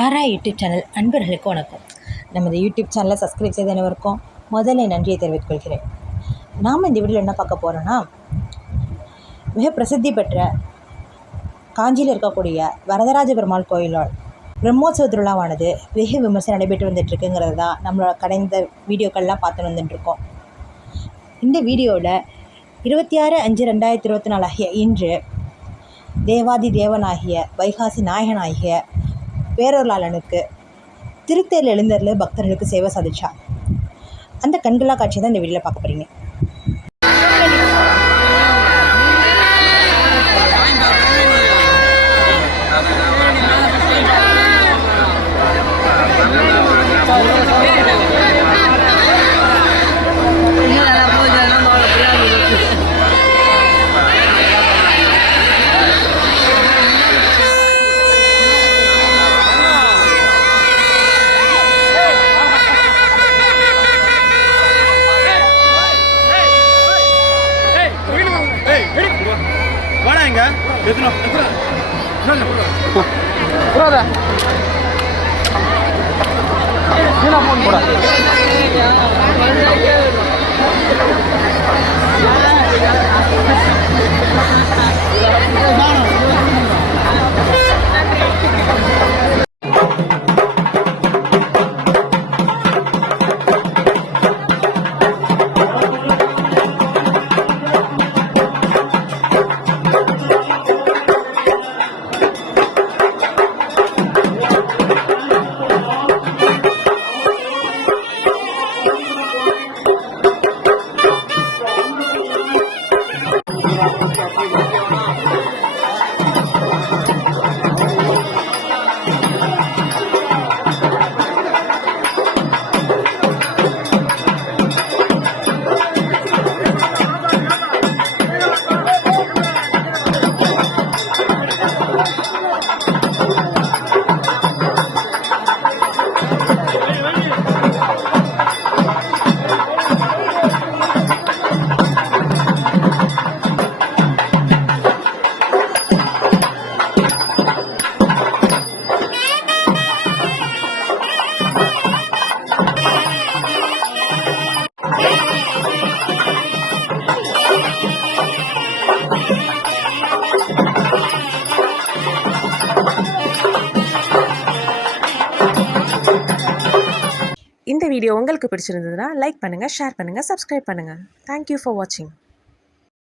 ஆரா YouTube channel அன்பர்களுக்கு வணக்கம். நமது யூடியூப் சேனலை சப்ஸ்கிரைப் செய்த அனைவருக்கும் முதல்ல நன்றியை தெரிவித்துக் கொள்கிறேன். நாம் இந்த வீடியோவில் என்ன பார்க்க போகிறோன்னா, மிக பிரசித்தி பெற்ற காஞ்சியில் இருக்கக்கூடிய வரதராஜ பெருமாள் கோயிலோட பிரம்மோற்சவ திருவிழாவானது வெகு விமர்சனம் நடைபெற்று வந்துட்டுருக்குங்கிறது தான் நம்மளோட கடந்த வீடியோக்கள்லாம் பார்த்து வந்துட்டுருக்கோம். இந்த வீடியோவில் 26/5/2024 ஆகிய இன்று தேவாதி தேவனாகிய வைகாசி நாயகனாகிய பேரொருளாளனுக்கு திருத்தேரில் எழுந்தருள பக்தர்களுக்கு சேவை சாதிச்சார். அந்த கண்கொள்ளா காட்சியை தான் இந்த வீடியோவில் பார்க்க போகிறீங்க. இந்த வீடியோ உங்களுக்கு பிடிச்சிருந்ததுன்னா லைக் பண்ணுங்கள், ஷேர் பண்ணுங்கள், சப்ஸ்கிரைப் பண்ணுங்கள். தேங்க்யூ ஃபார் வாட்சிங்.